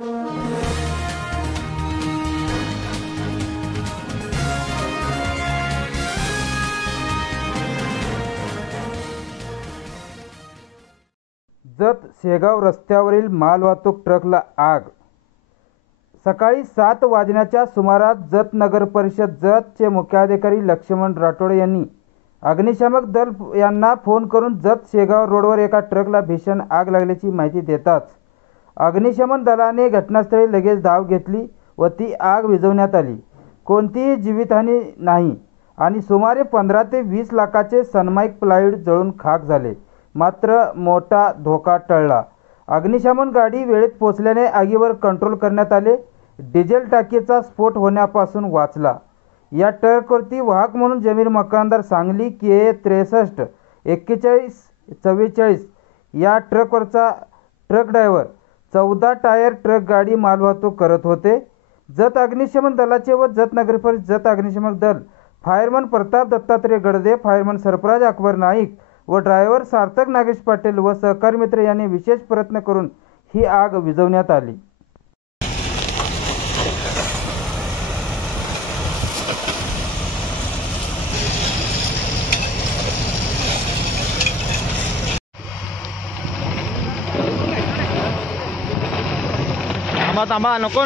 जत शेगाव रस्त्यावरील मालवाहतूक ट्रकला आग। सकाळी 7 वाजण्याच्या सुमारास जत नगर परिषद जतचे मुख्याधिकारी लक्ष्मण राठोड यांनी अग्निशामक दल यांना फोन करून जत शेगाव रोडवर एका ट्रकला भीषण आग लागल्याची माहिती देताच अग्निशमन दलाने घटनास्थळी लगेच धाव घेतली व ती आग विझवण्यात आली। कोणतीही जीवितहानी नाही आणि सुमारे 15 ते 20 लाखाचे सनमाइक प्लायवूड जळून खाक झाले, मात्र मोठा धोका टळला। अग्निशमन गाडी वेळेत पोहोचल्याने आगीवर कंट्रोल करण्यात आले। डिझेल टाकीचा स्फोट होण्यापासून वाचला। या ट्रकवरती वाहक म्हणून जमीर मकानदार सांगली KA 63 4144 या ट्रकवरचा ट्रक ड्रायव्हर 14 टायर ट्रक गाडी मालवाहतूक करत होते। जत अग्निशमन दलाचे व जत नगर परिषद जत अग्निशमन दल फायरमन प्रताप दत्तात्रय गडदे, फायरमन सरफराज अकबर नाईक व ड्रायव्हर सार्थक नागेश पाटील व सहकारी मित्र यांनी विशेष प्रयत्न करून ही आग विझवण्यात आली। थांबा नको